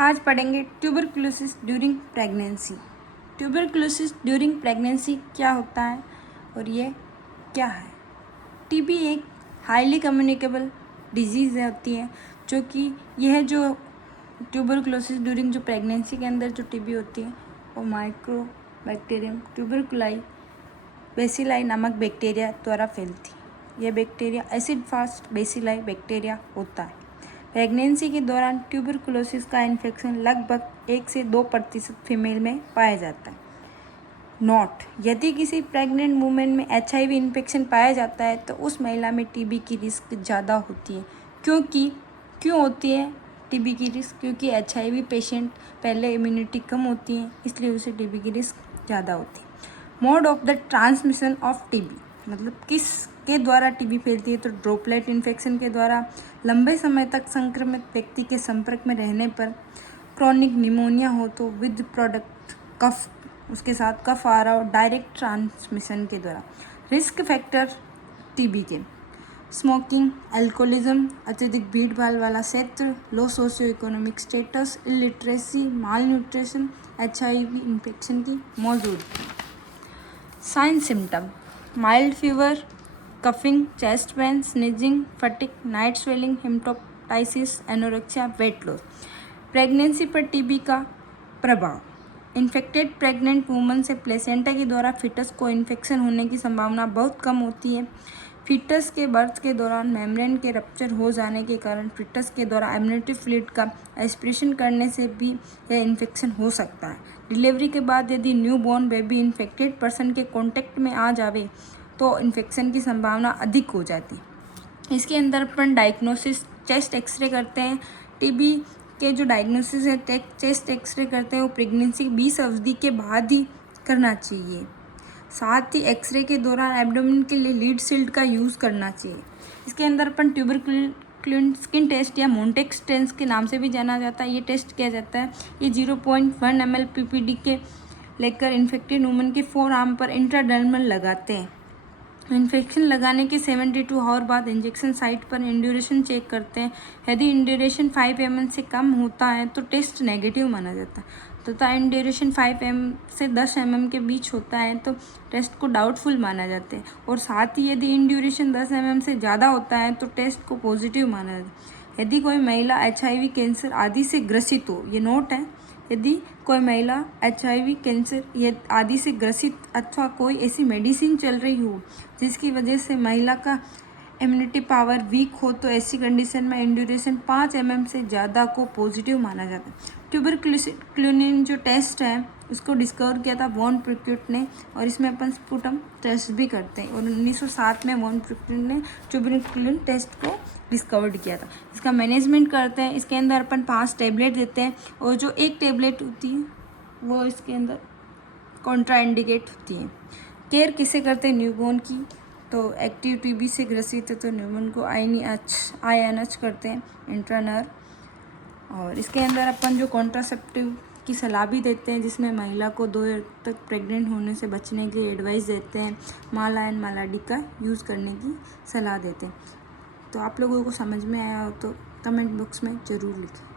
आज पढ़ेंगे tuberculosis during pregnancy. Tuberculosis during pregnancy क्या होता है और ये क्या है। टीबी एक हाईली कम्युनिकेबल डिजीज़ होती है, जो कि यह जो ट्यूबरकुलोसिस ड्यूरिंग जो प्रेगनेंसी के अंदर जो टीबी होती है वो माइक्रो बैक्टीरियम ट्यूबरकुलाई बेसिलाई नामक बैक्टीरिया द्वारा फैलती है। यह bacteria acid fast bacilli bacteria होता है। प्रेगनेंसी के दौरान ट्यूबरकुलोसिस का इन्फेक्शन लगभग 1 से 2% फीमेल में पाया जाता है। नोट: यदि किसी प्रेग्नेंट वुमेन में HIV इन्फेक्शन पाया जाता है तो उस महिला में टीबी की रिस्क ज़्यादा होती है। क्यों होती है टीबी की रिस्क? क्योंकि HIV पेशेंट पहले इम्यूनिटी कम होती है, इसलिए उसे टीबी की रिस्क ज़्यादा होती है। Mode of the transmission of TB, मतलब किसके द्वारा टीबी फैलती है? तो ड्रॉपलेट इन्फेक्शन के द्वारा, लंबे समय तक संक्रमित व्यक्ति के संपर्क में रहने पर, क्रॉनिक निमोनिया हो तो विद प्रोडक्ट कफ, उसके साथ कफ आ रहा हो, डायरेक्ट ट्रांसमिशन के द्वारा। रिस्क फैक्टर टीबी के: स्मोकिंग, अल्कोहलिज्म, अत्यधिक भीड़ भाड़ वाला क्षेत्र, low socio economic status, illiteracy, malnutrition, HIV infection की मौजूदगी। Sign symptom: mild fever, coughing, chest pain, sneezing, fatigue, night swelling, haemoptysis, anorexia, weight loss. Pregnancy पर टीबी का प्रभाव: इन्फेक्टेड प्रेग्नेंट वुमन से प्लेसेंटा के द्वारा फीटस को infection होने की संभावना बहुत कम होती है। फीटस के बर्थ के दौरान मेम्ब्रेन के रप्चर हो जाने के कारण फीटस के द्वारा एम्नियोटिक फ्लूइड का एस्पिरेशन करने से भी यह इन्फेक्शन हो सकता है। डिलीवरी के बाद यदि न्यूबॉर्न बेबी इन्फेक्टेड पर्सन के कांटेक्ट में आ जावे तो इन्फेक्शन की संभावना अधिक हो जाती है। इसके अंदर अपन डायग्नोसिस चेस्ट एक्सरे करते हैं। टीबी के जो डायग्नोसिस है चेस्ट एक्सरे करते हैं वो प्रेगनेंसी 20 अवधि के बाद ही करना चाहिए। साथ ही एक्सरे के दौरान एब्डोमेन के लिए लीड सिल्ट का यूज़ करना चाहिए। इसके अंदर अपन ट्यूबरकुलोसिस स्किन टेस्ट या मोंटेक्स टेस्ट के नाम से भी जाना जाता है, ये टेस्ट किया जाता है। ये 0.1 ml PPD के लेकर इन्फेक्टेड वुमन के फोर आर्म पर इंट्राडर्मल लगाते हैं। इन्फेक्शन लगाने के 72 आवर बाद इंजेक्शन साइट पर इंड्यूरेशन चेक करते हैं। यदि इंड्यूरेशन 5 ml से कम होता है तो टेस्ट नेगेटिव माना जाता है, तथा इंड्यूरेशन 5 ml से 10 mm के बीच होता है तो टेस्ट को डाउटफुल माना जाता है। और साथ ही यदि इंड्यूरेशन 10 mm से ज़्यादा होता है तो टेस्ट को पॉजिटिव माना जाता है। यदि कोई महिला HIV कैंसर आदि से ग्रसित हो, ये नोट है, यदि कोई महिला HIV कैंसर आदि से ग्रसित अथवा कोई ऐसी मेडिसिन चल रही हो जिसकी वजह से महिला का इम्यूनिटी पावर वीक हो तो ऐसी कंडीशन में इंड्यूरेशन 5 mm से ज़्यादा को पॉजिटिव माना जाता है। ट्यूबरकुलोसिस जो टेस्ट है उसको डिस्कवर किया था वॉन प्रिक्यूट ने, और इसमें अपन स्पुटम टेस्ट भी करते हैं। और 1907 में वॉन प्रिक्यूट ने ट्यूबरकुलोसिस टेस्ट को डिस्कवर्ड किया था। इसका मैनेजमेंट करते हैं। इसके अंदर अपन 5 टैबलेट देते हैं, और जो एक टैबलेट होती है वो इसके अंदर कॉन्ट्राइंडिकेट होती है। केयर किसे करते हैं? न्यूबॉर्न की। तो एक्टिव टीबी से ग्रसित है तो न्यूबॉर्न को INH करते हैं इंट्रानर। और इसके अंदर अपन जो कॉन्ट्रासेप्टिव की सलाह भी देते हैं, जिसमें महिला को 2 ईयर तक प्रेग्नेंट होने से बचने के लिए एडवाइस देते हैं। माला एंड मालाडी का यूज़ करने की सलाह देते हैं। तो आप लोगों को समझ में आया हो तो कमेंट बॉक्स में ज़रूर लिखें।